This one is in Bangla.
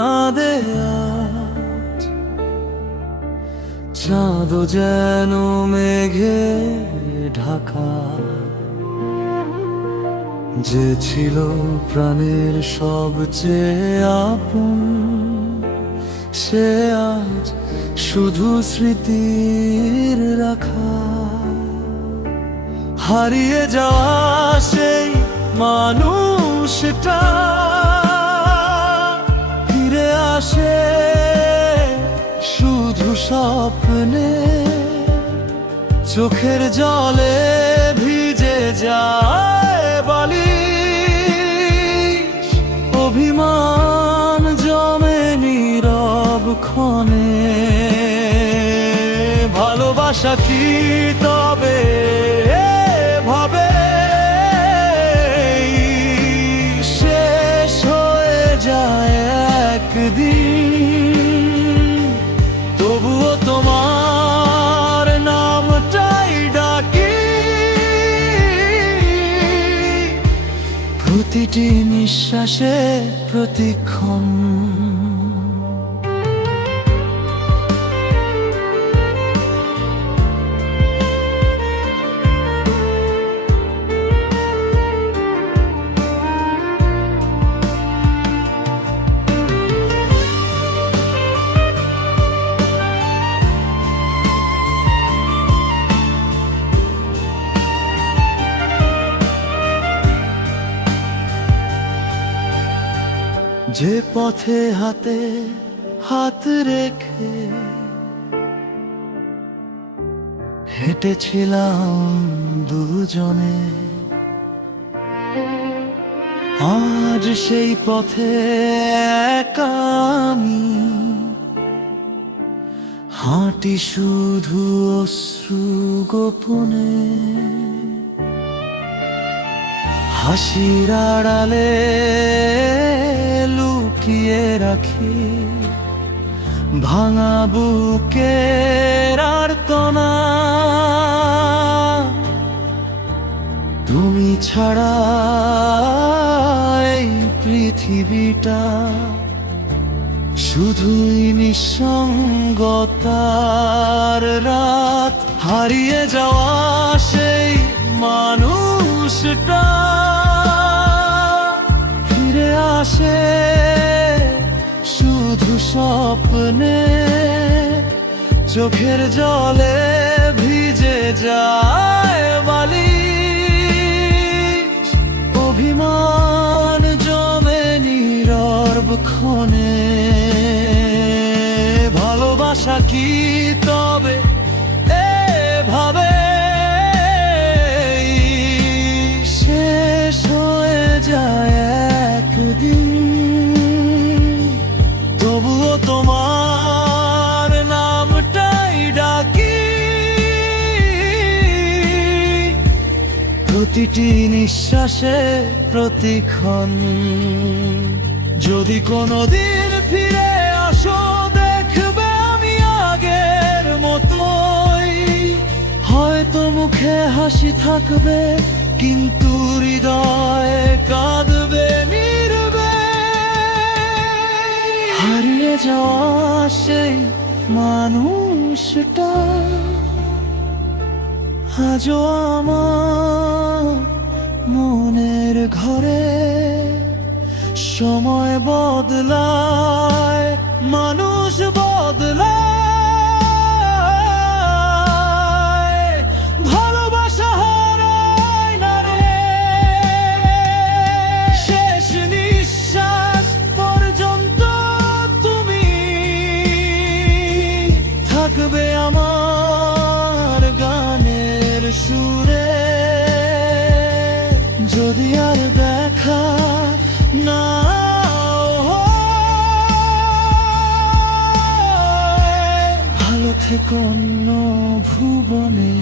কাঁদে আজ। চাঁদ যেন মেঘে ঢাকা, যে ছিল প্রাণের সবচেয়ে আপন, সে আজ শুধু স্মৃতির রাখা। হারিয়ে যাওয়া সেই মানুষটা ফিরে আসে শুধু স্বপ্নে, চোখের জলে ভিজে যায় বালিশ। অভিমান জমে নীরব ক্ষণে, ভালোবাসা কি তবে ভাবে শেষ হয়ে যায় একদিন? তবুও তোমার নামটাই ডাকি, প্রতিটি নিঃশ্বাসে প্রতিক্ষণ। যে পথে হাতে হাত রেখে হেঁটেছিলাম দুজনে, আজ সেই পথে একা আমি হাঁটি শুধু অশ্রু গোপনে। হাসির আড়ালে লুকিয়ে রাখি ভাঙা বুকের আর্তনা। তুমি ছাড়া এই পৃথিবীটা শুধুই নিঃসঙ্গতার রাত। হারিয়ে যাওয়া সেই মানুষটা ফিরে আসে শুধু স্বপ্নে, চোখের জলে ভিজে যায় বালিশ। অভিমান জমে নীরব ক্ষণে, ভালোবাসা কি তবে এভাবে শেষ হয়ে যায় একদিন? তবুও তোমার নামটাই ডাকি, প্রতিটি নিঃশ্বাসে প্রতিক্ষণ। যদি কোনোদিন ফিরে আসো দেখবে আমি আগের মতোই, হয়তো মুখে হাসি থাকবে কিন্তু হৃদয়ে কাঁদবে নীরবে। হারিয়ে যাওয়া সেই মানুষটা আজও আমার মনের ঘরে। সময় বদলায়, মানুষ বদলায়, ভালোবাসা হারায় না রে। শেষ নিঃশ্বাস পর্যন্ত তুমি থাকবে আমার গানের সুরে। যদি আর দেখা না ভালো থেকো অন্য ভুবনে।